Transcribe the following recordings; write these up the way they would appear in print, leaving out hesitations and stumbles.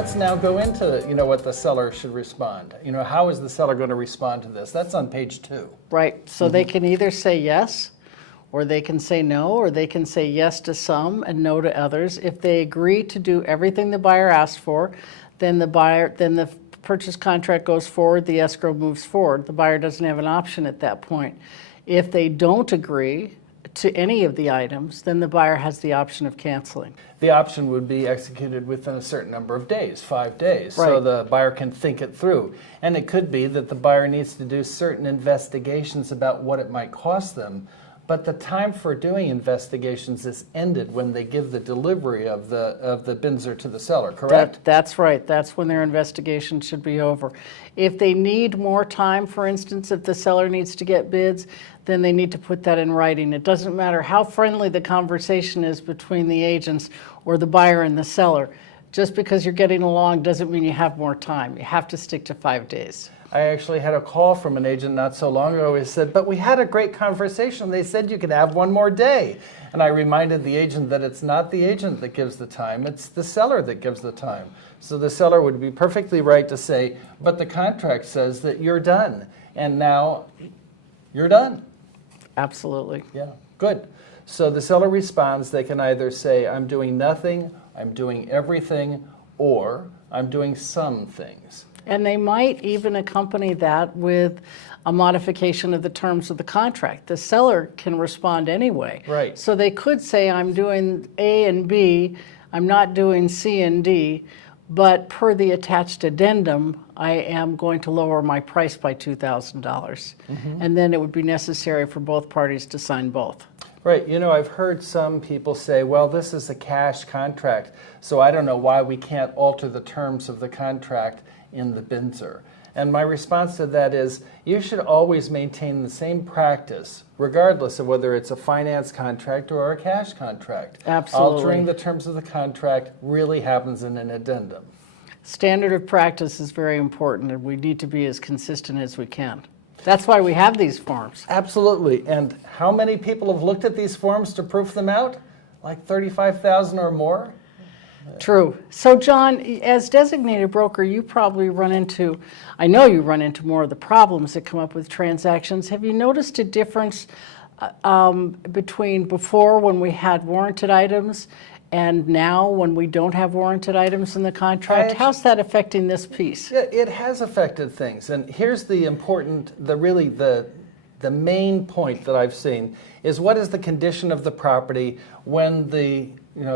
let's now go into, what the seller should respond. How is the seller going to respond to this? That's on page 2. Right. So they can either say yes, or they can say no, or they can say yes to some and no to others. If they agree to do everything the buyer asked for, then the purchase contract goes forward, the escrow moves forward. The buyer doesn't have an option at that point. If they don't agree to any of the items, then the buyer has the option of canceling. The option would be executed within a certain number of days, 5 days, Right. so the buyer can think it through. And it could be that the buyer needs to do certain investigations about what it might cost them, but the time for doing investigations is ended when they give the delivery of the BINSR to the seller, correct? That's right. That's when their investigation should be over. If they need more time, for instance, if the seller needs to get bids, then they need to put that in writing. It doesn't matter how friendly the conversation is between the agents or the buyer and the seller. Just because you're getting along doesn't mean you have more time. You have to stick to 5 days. I actually had a call from an agent not so long ago. He said, but we had a great conversation. They said you could have one more day. And I reminded the agent that it's not the agent that gives the time, it's the seller that gives the time. So the seller would be perfectly right to say, but the contract says that you're done. And now you're done. Absolutely. Yeah, good. So the seller responds, they can either say, I'm doing nothing, I'm doing everything, or I'm doing some things. And they might even accompany that with a modification of the terms of the contract. The seller can respond anyway. Right. So they could say, I'm doing A and B, I'm not doing C and D, but per the attached addendum, I am going to lower my price by $2,000. And then it would be necessary for both parties to sign both. Right. I've heard some people say, well, this is a cash contract, so I don't know why we can't alter the terms of the contract in the BINSR. And my response to that is, you should always maintain the same practice, regardless of whether it's a finance contract or a cash contract. Absolutely. Altering the terms of the contract really happens in an addendum. Standard of practice is very important, and we need to be as consistent as we can. That's why we have these forms. Absolutely. And how many people have looked at these forms to proof them out? Like 35,000 or more? True. So, John, as designated broker, you probably I know you run into more of the problems that come up with transactions. Have you noticed a difference between before when we had warranted items and now when we don't have warranted items in the contract? How's that affecting this piece? Yeah, it has affected things. And here's the main point that I've seen is, what is the condition of the property when the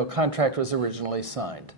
contract was originally signed,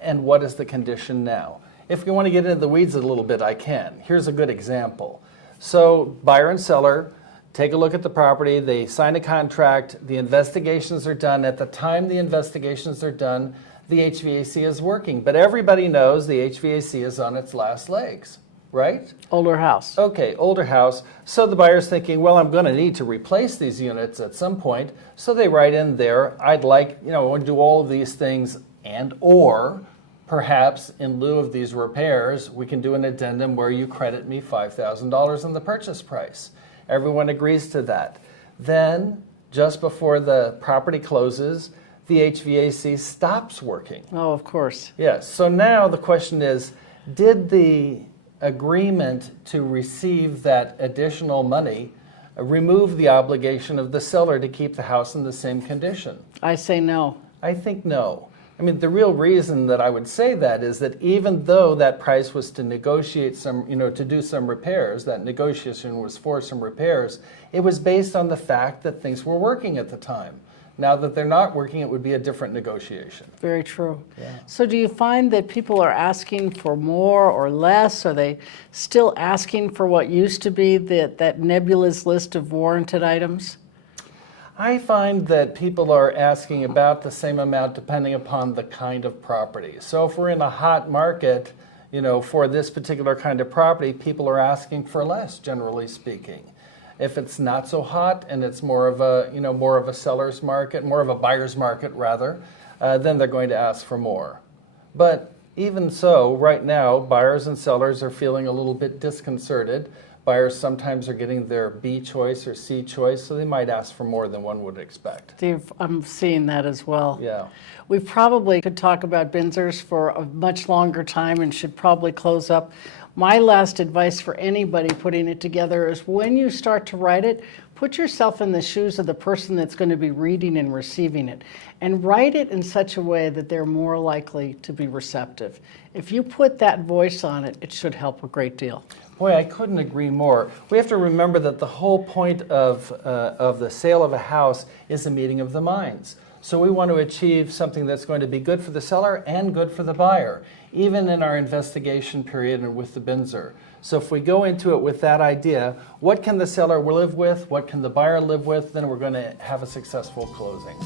and what is the condition now? If you want to get into the weeds a little bit, I can. Here's a good example. So buyer and seller take a look at the property, they sign a contract, the investigations are done. At the time the investigations are done, the HVAC is working, but everybody knows the HVAC is on its last legs, right? Older house. Okay, older house. So the buyer's thinking, well, I'm going to need to replace these units at some point. So they write in there, I'd like, to do all of these things, and or perhaps in lieu of these repairs, we can do an addendum where you credit me $5,000 on the purchase price. Everyone agrees to that. Then, just before the property closes, the HVAC stops working. Oh, of course. Yes. So now the question is, did the agreement to receive that additional money remove the obligation of the seller to keep the house in the same condition? I say no. I think no. I mean, the real reason that I would say that is that even though that price was to negotiate some, to do some repairs, that negotiation was for some repairs, it was based on the fact that things were working at the time. Now that they're not working, it would be a different negotiation. Very true. Yeah. So do you find that people are asking for more or less? Are they still asking for what used to be that nebulous list of warranted items? I find that people are asking about the same amount depending upon the kind of property. So if we're in a hot market, for this particular kind of property, people are asking for less, generally speaking. If it's not so hot and it's more of a seller's market, more of a buyer's market rather, then they're going to ask for more. But even so, right now, buyers and sellers are feeling a little bit disconcerted buyers sometimes are getting their B choice or C choice, so they might ask for more than one would expect. Steve, I'm seeing that as well. Yeah. We probably could talk about BINSRs for a much longer time and should probably close up. My last advice for anybody putting it together is when you start to write it, put yourself in the shoes of the person that's going to be reading and receiving it, and write it in such a way that they're more likely to be receptive. If you put that voice on it, it should help a great deal. Boy, I couldn't agree more. We have to remember that the whole point of the sale of a house is a meeting of the minds. So we want to achieve something that's going to be good for the seller and good for the buyer, even in our investigation period and with the BINSR. So if we go into it with that idea, what can the seller live with, what can the buyer live with, then we're going to have a successful closing.